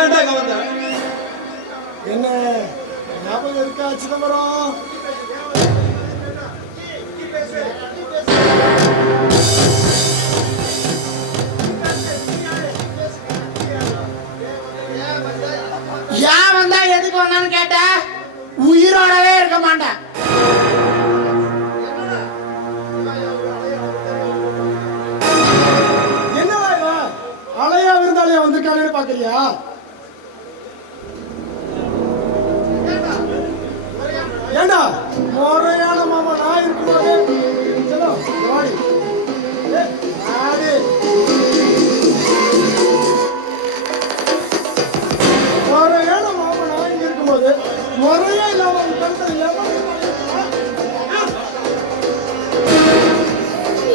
ஏன்டா இங்க வந்த? என்ன ஞாபகம் இருக்கா சிதம்பரம்? ஏன் வந்தா எதுக்கு வந்தான்னு கேட்ட உயிரோடவே இருக்க மாட்டேன். என்னவா இவன் அலையா விருந்தாளையா வந்திருக்கானு பாக்குறியா? ஏண்டா முறையான மாமா நான் இருக்கும்போது முறையான மாமா நான் இங்க இருக்கும்போது முறையா இல்லாம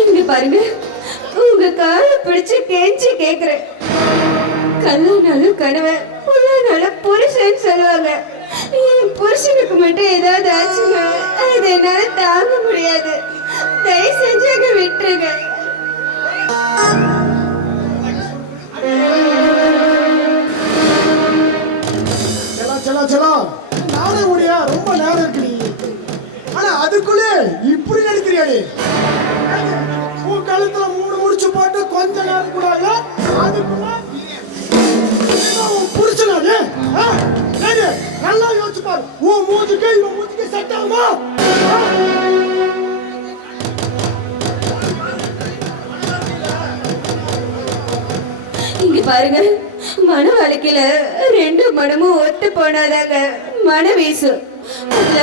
இங்க பாருங்க, உங்க கால பிடிச்சு கெஞ்சி கேக்குறேன். கல்யாணாலும் கணவன், புள்ளனாலும் புருஷன் சொல்லுவாங்க. என் புருஷனுக்கு மட்டும் ஏதாவது ஆச்சுங்க, அது என்னால தாங்க முடியாது. தயவு செஞ்சு அங்க விட்டுருங்க. நானே முடியா ரொம்ப நேரம் இருக்கு நீ. ஆனா அதுக்குள்ளே இப்படி நடிக்கிறியாடி? உன் கழுத்துல 3 முடிச்சு போட்டு கொஞ்ச நேரம் கூட இல்ல, அதுக்குள்ள புடிச்சனாலே நல்லா யோசிச்சு பாரு. உன் மூஞ்சுக்கு இவன் மூஞ்சுக்கு செட் ஆகுமா? இங்க பாருங்க, மன வாழ்க்கையில 2 மனமும் ஒத்து போனாதாங்க மன வீசும். அதுல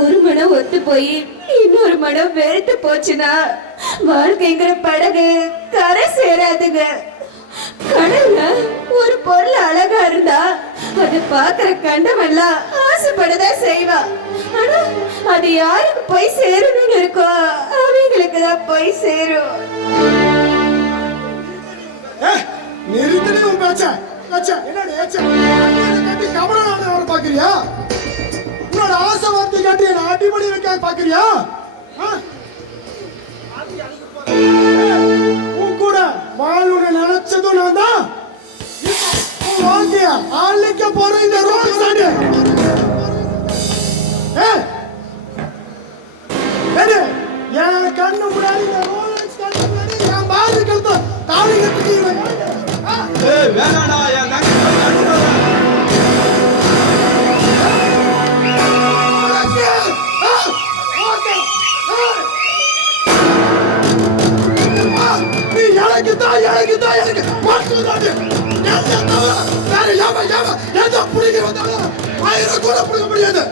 ஒரு மனம் ஒத்து போய் இன்னொரு மனம் வெறுத்து போச்சுன்னா வாழ்க்கைங்கிற படகு கரை சேராதுங்க. கடவுள ஒரு பொருள் அழகா இருந்தா அது பாக்குற கண்டவெல்லாம் ஆசைப்படதான் செய்வா. ஆனா அது யாருக்கு போய் சேரணும்னு இருக்கோ அவங்களுக்கு தான் போய் சேரும். நிறுத்தனே உன் பேச்ச. என்னடி ஏச்ச? கட்டி கமலநாதன் பாக்குறியா? உன்னோட ஆசை வார்த்தை காட்டி என்ன அடிபடி வைக்க பாக்குறியா? உன் கூட வாழ்வுன்னு நினைச்சதும் நான் தான். உன் வாழ்க்கைய அழிக்க போற இந்த ரோல் சாண்டு. என் கண்ணு முன்னாடி இந்த ரோல் கண்ணு முன்னாடி என் பாதி கழுத்த தாலி கட்டிக்கிறேன். வேணாடா, என் தங்கச்சி எனக்கு கூட பிடிக்க முடியாது.